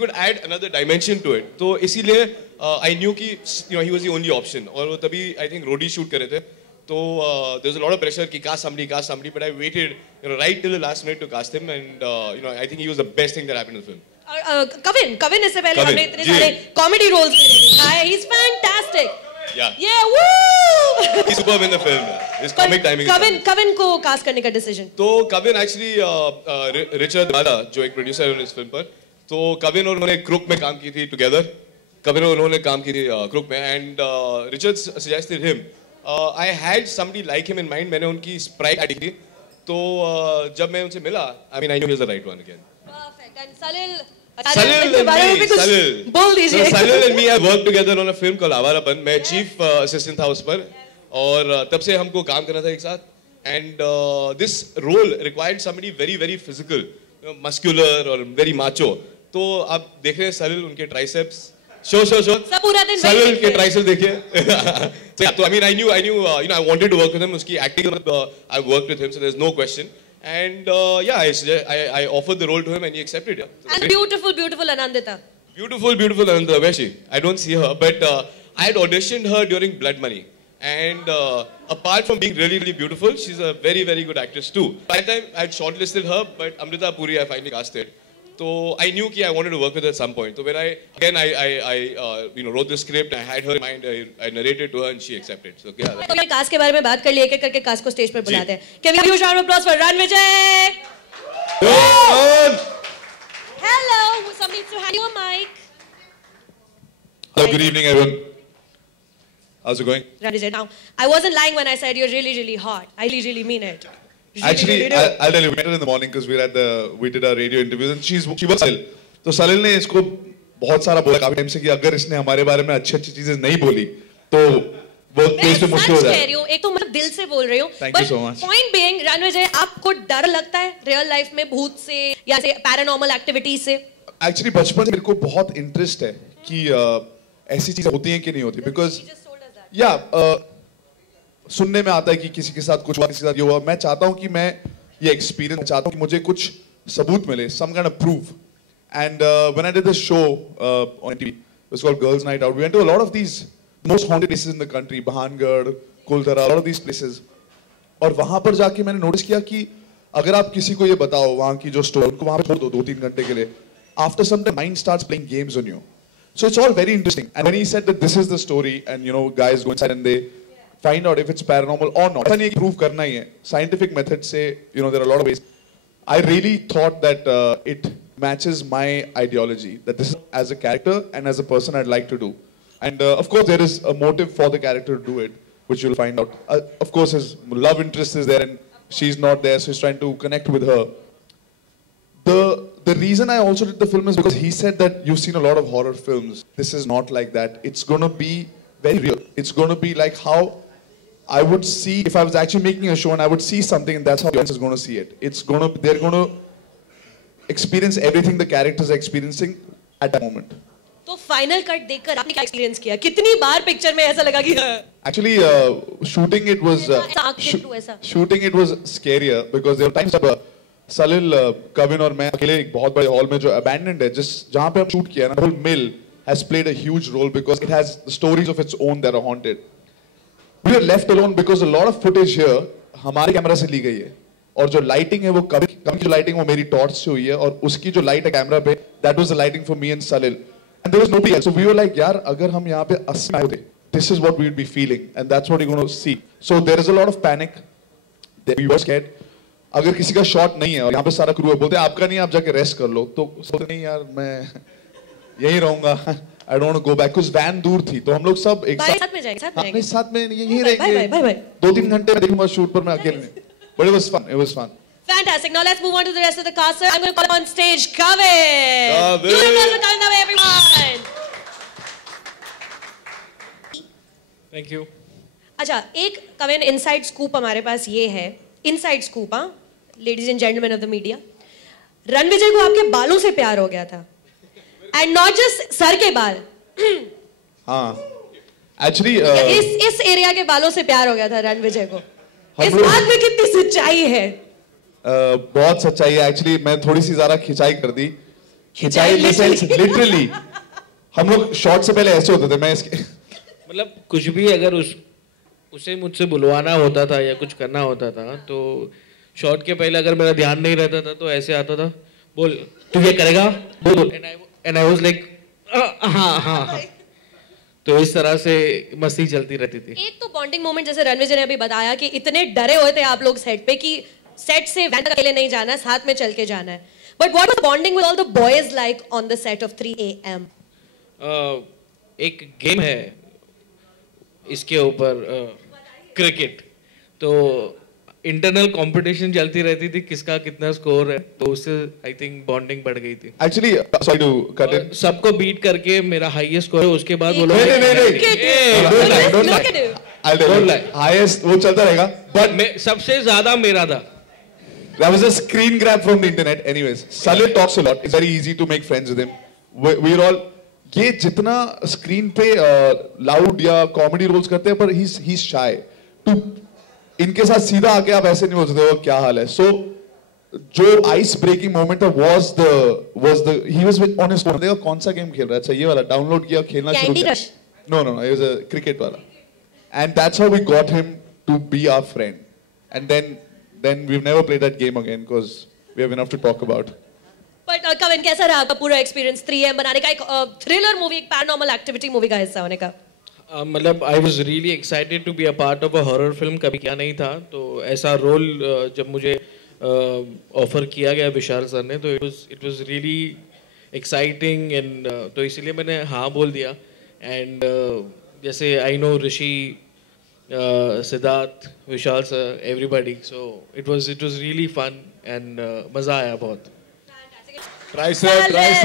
could add another dimension to it. तो इसीलिए I knew कि he was the only option. और वो तभी I think रोडी shoot कर रहे थे. तो there was a lot of pressure कि cast somebody, but I waited right till the last minute to cast him, and I think he was the best thing that happened in the film. Kavin इससे पहले हमने इतने सारे comedy roles किए. He's fantastic. Yeah, woo! He's superb in the film. His comic timing. Kavin को cast करने का decision. तो Kavin actually Richard Dada जो एक producer है इस film पर, तो Kavin और उन्होंने Crook में काम की थी together. Kavin और उन्होंने काम की थी Crook में, and Richard suggested him. I had somebody like him in mind. मैंने उनकी sprite देखी थी. तो जब मैं उनसे मिला, I mean I knew he was the right one again. Perfect. And Salil बोल दीजिए. Salil and me have worked together on a film called Awarapan. मैं chief assistant था उस पर, और तब से हमको काम करना था एक साथ. And this role required somebody very very physical, muscular or very macho. तो आप देख रहे हैं Salil उनके triceps. Show. सब पूरा दिन Salil के triceps देखिए. So I mean I knew I wanted to work with him. उसकी acting I worked with him, so there's no question. And I offered the role to him and he accepted it. Yeah. And beautiful Anandita. Beautiful Anandita. Where is she? I don't see her, but I had auditioned her during Blood Money. And apart from being really, really beautiful, she's a very, very good actress too. By the time I had shortlisted her, but Amrita Puri I finally casted. So I knew I wanted to work with her at some point. So when I wrote the script, I had her in mind, I narrated to her and she accepted. So yeah. तो ये cast के बारे में बात कर लिए, एक-एक करके कास्ट को स्टेज पर बुलाते हैं. Can we have a huge round of applause for Ranvijay? Hello, somebody needs to hand you a mic. Hello, good evening everyone. How's it going? Ranvijay, now I wasn't lying when I said you're really, really hot. I really mean it. Actually, I'll tell you, we met her in the morning because we did our radio interviews and she was Salil. तो सलिल ने इसको बहुत सारा बोला काफी time से कि अगर इसने हमारे बारे में अच्छी चीजें नहीं बोली तो वो पेश पे मुश्किल हो जाएगा. एक तो मतलब दिल से बोल रही हूँ. Thank you so much. Point being, Ranvijay, आपको डर लगता है रियल लाइफ में भूत से या से पैरानॉर्मल एक्टिविटीज से? Actually बचपन से मेरे को बहुत इंटरेस्ट है कि ऐसी चीजें होती हैं कि नहीं होती, because सुनने में आता है कि किसी के साथ कुछ हुआ, किसी के साथ ये हुआ. मैं चाहता हूँ कि मैं ये एक्सपीरियंस चाहता हूँ कि मुझे कुछ सबूत मिले, some kind of proof. And when I did this show on TV, it was called Girls Night Out. We went to a lot of these most haunted places in the country, Bahangarh, Kuldhara, a lot of these places. और वहाँ पर जाके मैंने notice किया कि अगर आप किसी को ये बताओ वहाँ की जो स्टोरी, उनको वहाँ पे छोड़ दो 2-3 घंटे के लिए, after some time mind starts playing games on you. So it's all very interesting. And when he said that this is the story, and guys go inside and they find out if it's paranormal or not. ऐसा नहीं है कि prove करना ही है. Scientific methods say, there are a lot of ways. I really thought that it matches my ideology, that this is as a character and as a person I'd like to do. And of course there is a motive for the character to do it, which you'll find out. Of course his love interest is there and she's not there, so he's trying to connect with her. The reason I also did the film is because he said that you've seen a lot of horror films. This is not like that. It's going to be very real. It's going to be like how I would see if I was actually making a show and I would see something, and that's how the audience is going to see it. They're going to experience everything the characters are experiencing at that moment. तो final cut देखकर आपने क्या experience किया? कितनी बार picture में ऐसा लगा कि Actually shooting it was scarier because there were times जब Salil, Kavin और मैं अकेले एक बहुत बड़े हॉल में जो abandoned है, जहाँ पे हम शूट किया ना, the whole mill has played a huge role because it has the stories of its own that are haunted. We were left alone because a lot of footage here हमारे camera से ली गई है, और जो lighting है वो कम की जो लाइटिंग वो मेरी टॉर्च से हुई है, और उसकी जो लाइट है कैमरा पे, that was the lighting for me and Salil, and there was nobody else. So we were like, यार अगर हम यहाँ पे 80 होते, this is what we would be feeling, and that's what you're going to see. So there is a lot of panic. We were scared. अगर किसी का shot नहीं है और यहाँ पे सारा क्रू है, बोलते हैं आपका नहीं, आप जाके रेस्ट कर लो, तो सोचते नहीं यार मैं यहीं रहूंगा. I don't want to go back because van दूर थी, तो हम लोग सब एक साथ में यहीं रहेंगे. 2-3 घंटे में देखूंगा शूट पर मैं अकेले. But it was fun. It was fun. Fantastic. Now let's move on to the rest of the cast. I'm going to call on stage Kavin. You guys are coming away, everyone. Thank you. अच्छा, एक Kavin inside scoop हमारे पास ये है. Inside scoop, हाँ, ladies and gentlemen of the media. Ranvijay को आपके बालों से प्यार हो गया था. And not just सर के बाल. हाँ. Actually इस एरिया के बालों से प्यार हो गया था रणविजय को. इस बात में कितनी सच्चाई है? बहुत सच्चाई है. Actually मैं थोड़ी सी ज़्यादा खिंचाई कर दी. खिंचाई इन द सेंस लिटरली हम लोग शॉट से पहले ऐसे होते थे, मैं इसके मतलब कुछ भी अगर उसे मुझसे बुलवाना होता था या कुछ करना होता था तो शॉट के पहले अगर मेरा ध्यान नहीं रहता था तो ऐसे आता था, बोल तू ये करेगा, बोल, एंड आई वाज लाइक हाँ हाँ। तो इस तरह से मस्ती चलती रहती थी। एक तो बॉन्डिंग मोमेंट जैसे रणविजय ने अभी बताया कि इतने डरे हुए थे आप लोग सेट पे कि सेट से वैन अकेले नहीं जाना है, साथ में चल के जाना है। But what was bonding with all the boys like on the set of 3 AM? एक गेम है इसके ऊपर, क्रिकेट, तो इंटरनल कंपटीशन चलती रहती थी किसका कितना स्कोर है, तो उससे आई थिंक बॉन्डिंग बढ़ गई थी। Actually sorry to cut it, सबको बीट करके मेरा हाईएस्ट स्कोर है, उसके बाद वो लोग हाईएस्ट वो चलता रहेगा, बट सबसे ज्यादा मेरा था। That was a screen grab from the internet. Anyways, Salil talks a lot. It's very easy to make friends with him. We're all ये जितना स्क्रीन पे लाउड या कॉमेडी रोल्स करते हैं, पर he's shy. To इनके साथ सीधा आके आप ऐसे नहीं बोल सकते हो क्या हाल है. So जो आइस ब्रेकिंग मोमेंट था was the he was on his phone. देखो कौन सा गेम खेल रहा है, अच्छा ये वाला डाउनलोड किया, खेलना शुरू किया. No, it was a cricket वाला. And that's how we got him to be our friend. And then we've never played that game again because we have enough to talk about. But Kavin कैसा रहा आपका पूरा experience 3AM बनाने का, एक thriller movie, एक paranormal activity movie का हिस्सा होने का? मतलब I was really excited to be a part of a horror film, कभी किया नहीं था, तो ऐसा रोल जब मुझे ऑफर किया गया विशाल सर ने, तो it was really exciting and तो इसीलिए मैंने हाँ बोल दिया. एंड जैसे I know Rishi, Siddharth, Vishal sir, everybody. So it was really fun and मजा आया बहुत. Tricep. Yes.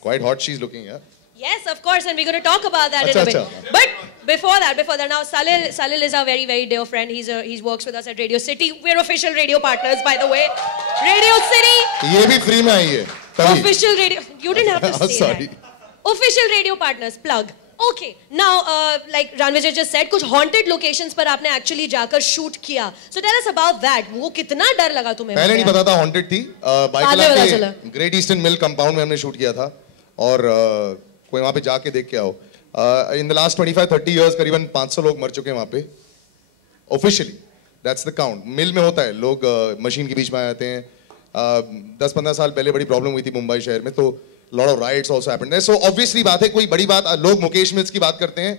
Quite hot she's looking, yeah. Yes, of course, and we're going to talk about that in a bit. But before that, now Salil is our very, very dear friend. He works with us at Radio City. We're official radio partners, by the way. Radio City. ये भी free में आई है. Official radio. You didn't have to say Sorry. that. Official radio partners. Plug. Okay. Now, like Ranvijay just said, कुछ haunted locations पर आपने actually जाकर shoot किया. So tell us about that. वो कितना डर लगा तुम्हें? पहले नहीं पता था haunted थी. बाइकला के Great Eastern Mill compound में हमने shoot किया था और कोई वहाँ पे जाके देख के आओ. In the last 25-30 years करीबन 500 लोग मर चुके हैं वहाँ पे. Officially, that's the count. मिल में होता है, लोग मशीन के बीच में आ जाते हैं. 10-15 साल पहले बड़ी प्रॉब्लम हुई थी मुंबई शहर में, तो lot of riots also happened there. So obviously बात है, कोई बड़ी बात, लोग मुकेश मिल्स की बात करते हैं.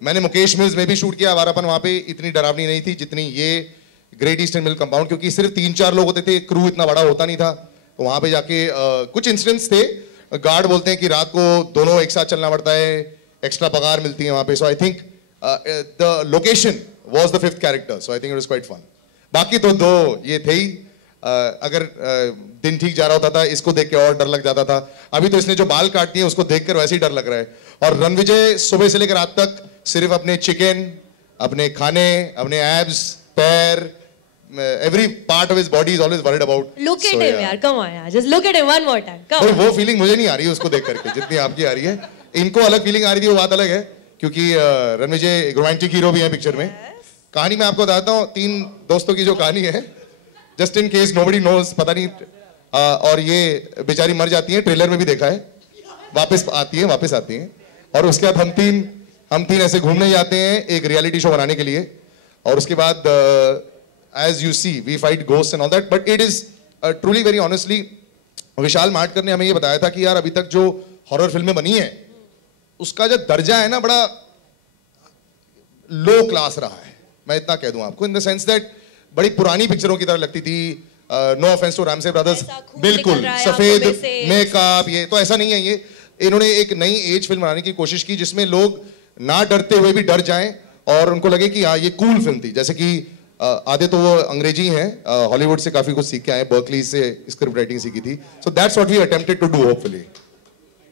मैंने मुकेश मिल्स में भी शूट किया. आवारापन वहाँ पे इतनी डरावनी नहीं थी जितनी ये ग्रेट ईस्टर्न मिल कंपाउंड, क्योंकि सिर्फ 3-4 लोग होते थे, क्रू इतना बड़ा होता नहीं था. तो वहाँ पे जाके कुछ इंसिडेंट्स थे. गार्ड बोलते हैं कि रात को दोनों एक साथ चलना पड़ता है, एक्स्ट्रा पगार मिलती है वहाँ पे. So I think the location was the 5th character, so I think it was quite fun. बाकी तो दो ये थे ही. अगर दिन ठीक जा रहा होता था, इसको देख के और डर लग जाता था. अभी तो इसने जो बाल काट दिए उसको देखकर वैसे ही डर लग रहा है. और रणविजय सुबह से लेकर रात तक सिर्फ अपने चिकन, अपने खाने, अपने एब्स, पैर, every part of his body is always worried about. Look at him, यार, come on, यार, just look at him one more time. Come on. वो फीलिंग मुझे नहीं आ रही है उसको देख करके जितनी आपकी आ रही है. इनको अलग फीलिंग आ रही थी, वो बात अलग है, क्योंकि रणविजय एक रोमांटिक हीरो भी है पिक्चर में. कहानी मैं आपको बताता हूँ. 3 दोस्तों की जो कहानी है, just in case nobody knows, पता नहीं, और ये बेचारी मर जाती है. ट्रेलर में भी देखा है. वापस आती हैं और उसके बाद हम तीन ऐसे घूमने जाते हैं एक रियलिटी शो बनाने के लिए. और उसके बाद as you see we fight ghosts and all that, but it is truly very honestly, विशाल माटकर ने हमें ये बताया था कि यार अभी तक जो हॉरर फिल्में बनी है उसका जो दर्जा है ना, बड़ा लो क्लास रहा है. मैं इतना कह दूं आपको, इन द सेंस दैट बड़ी पुरानी पिक्चरों की तरह लगती थी. No offence to Ramsay brothers, बिल्कुल सफेद मेकअप, ये तो ऐसा नहीं है. ये इन्होंने एक नई एज फिल्म बनाने की कोशिश की जिसमें लोग ना डरते हुए भी डर जाएं और उनको लगे कि हाँ ये कूल फिल्म थी. जैसे कि आधे तो वो अंग्रेजी हैं, हॉलीवुड से काफी कुछ सीख के आए, बर्कली से स्क्रिप्ट राइटिंग सीखी थी. So that's what we attempted to do hopefully.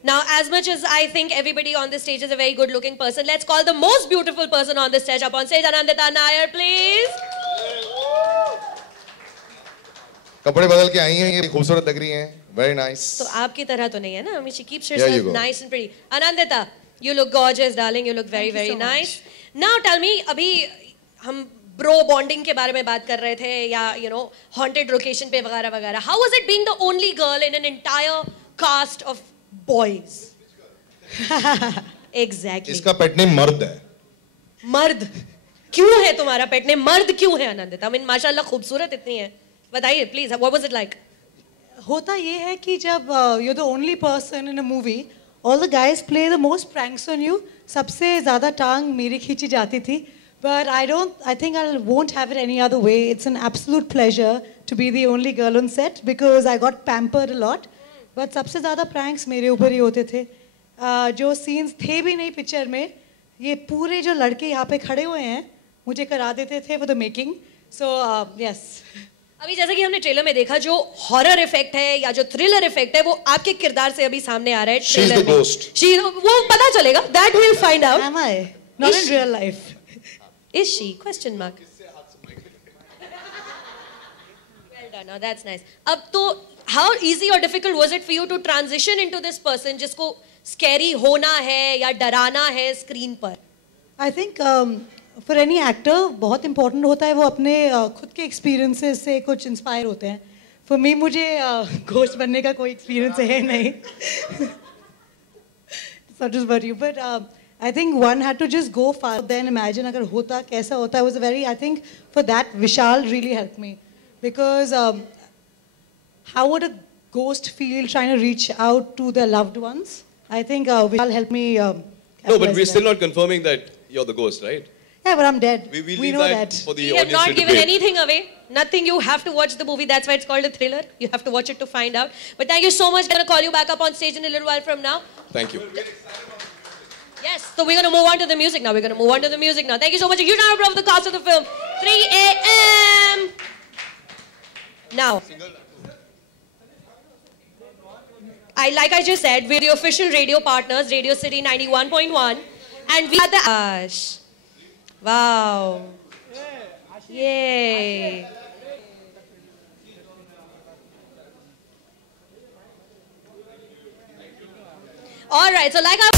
Now, as much as I think everybody on this stage is a very good-looking person, let's call the most beautiful person on this stage up on stage, Anandita Nair, please. कपड़े बदल के आई हैं, ये खूबसूरत लग रही हैं. Very nice. तो आपकी तरह तो नहीं है ना, I mean, she keeps herself nice and pretty. Anandita, you look gorgeous, darling. You look very, very nice. Now, tell me, अभी हम ब्रो बॉन्डिंग के बारे में बात कर रहे थे या हॉन्टेड लोकेशन पे वगैरह वगैरह. How was it being the only girl in an entire cast of boys? Exactly. इसका पेट नेम मर्द है. मर्द क्यों है तुम्हारा पेट नेम? मर्द क्यों है आनंदिता? I mean, माशाल्लाह खूबसूरत इतनी है. बताइए please, what was it like? होता ये है कि जब you the only person in a movie, all the guys play the most pranks on you. सबसे ज़्यादा टांग मेरी खींची जाती थी. But I think I won't have it any other way. It's an absolute pleasure to be the only girl on set because I got pampered a lot. But सबसे ज़्यादा pranks मेरे ऊपर ही होते थे. जो scenes थे भी नहीं पिक्चर में, ये पूरे जो लड़के यहाँ पे खड़े हुए हैं मुझे करा देते थे for the making. So yes. अभी जैसा कि हमने ट्रेलर में देखा, जो हॉरर इफेक्ट है या जो थ्रिलर इफेक्ट है वो आपके किरदार से अभी सामने आ रहा है. She's the ghost. वो पता चलेगा. That we'll find out. Am I? Not in real life. Is she? Question mark. Well done. Now that's nice. अब तो how easy or difficult was it for you to transition into this person जिसको scary होना है या डराना है screen पर? I think for any actor बहुत important होता है वो अपने खुद के experiences से कुछ inspire होते हैं. For me मुझे ghost बनने का कोई experience है नहीं. Such as about you, but I think one had to just go far. Then imagine अगर होता कैसा होता. It was a very, I think for that Vishal really helped me because how would a ghost feel trying to reach out to their loved ones? I think Vishal helped me. No, but we're still not confirming that you're the ghost, right? Yeah, but I'm dead. We We leave know that that. for the We have audience not to given debate. anything away. Nothing. You have to watch the movie. That's why it's called a thriller. You have to watch it to find out. But thank you so much. I'm gonna call you back up on stage in a little while from now. Thank you. Yes, so we're going to move on to the music now. Thank you so much. A huge round of applause for the cast of the film. 3 a.m. Now, like I just said, we're the official radio partners, Radio City 91.1. And we had the Ash. Wow. Yay. All right, so like I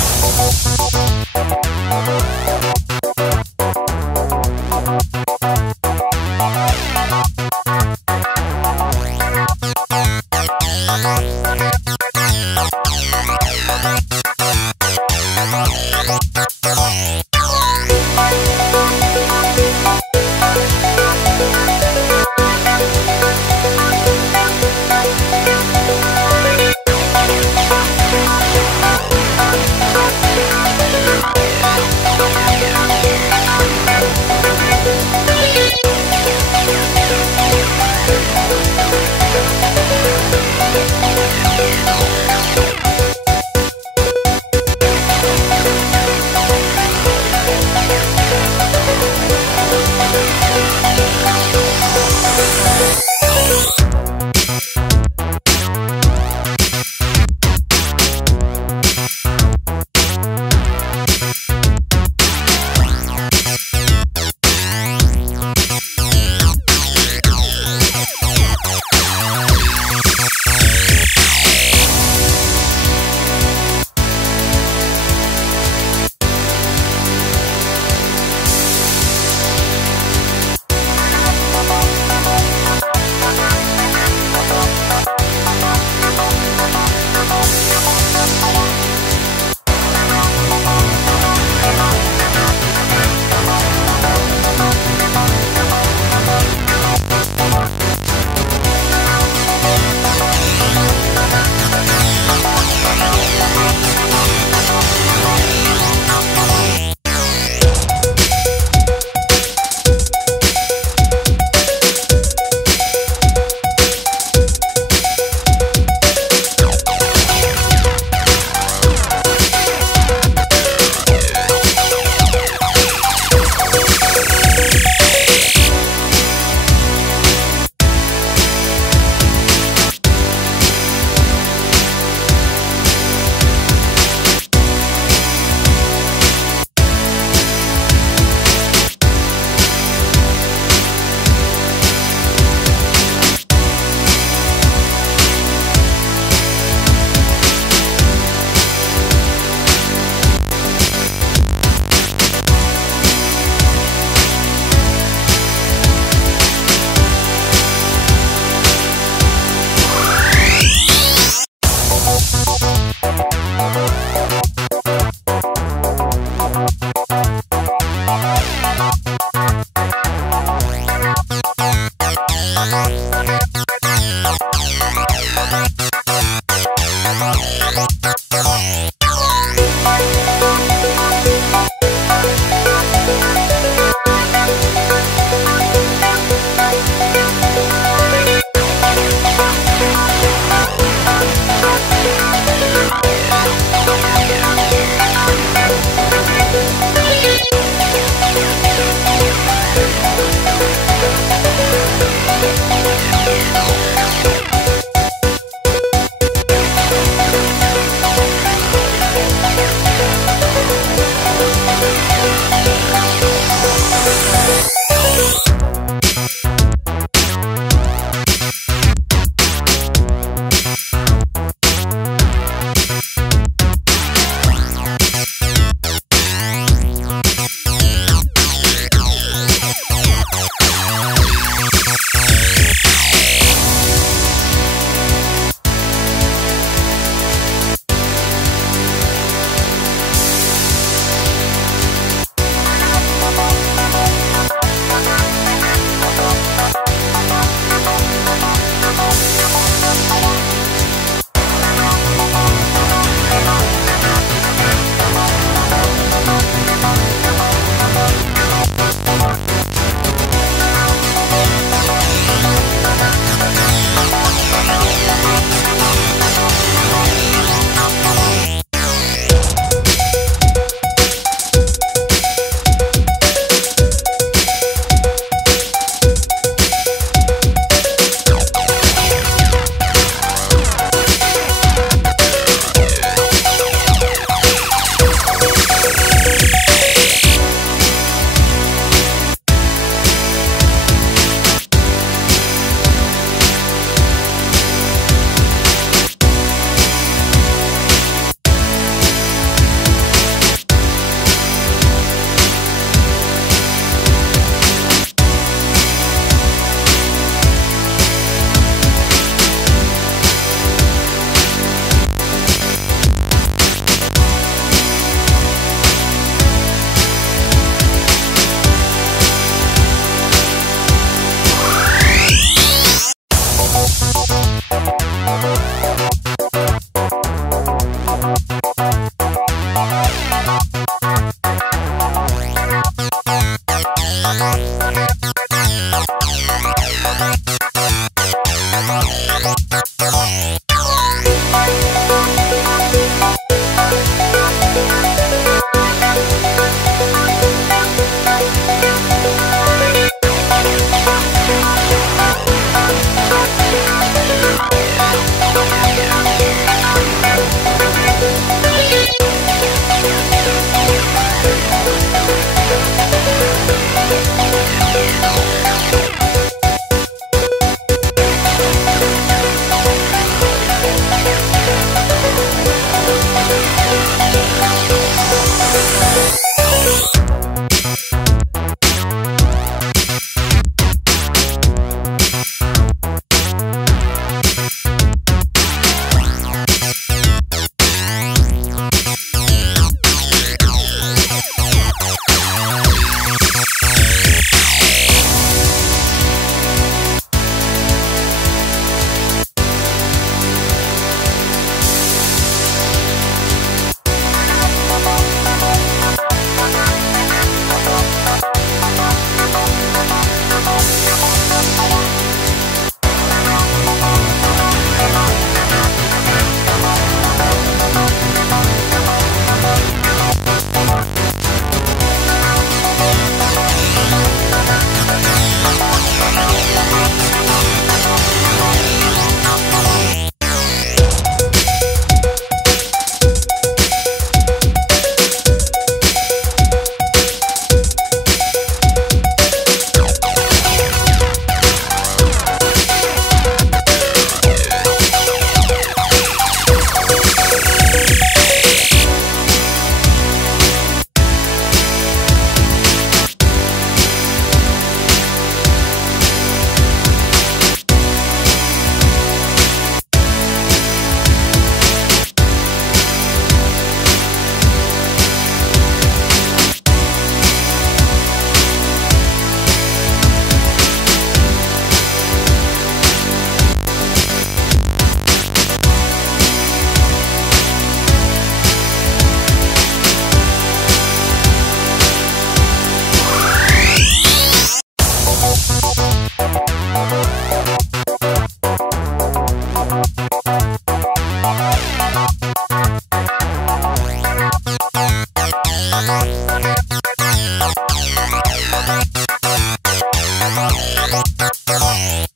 Bye.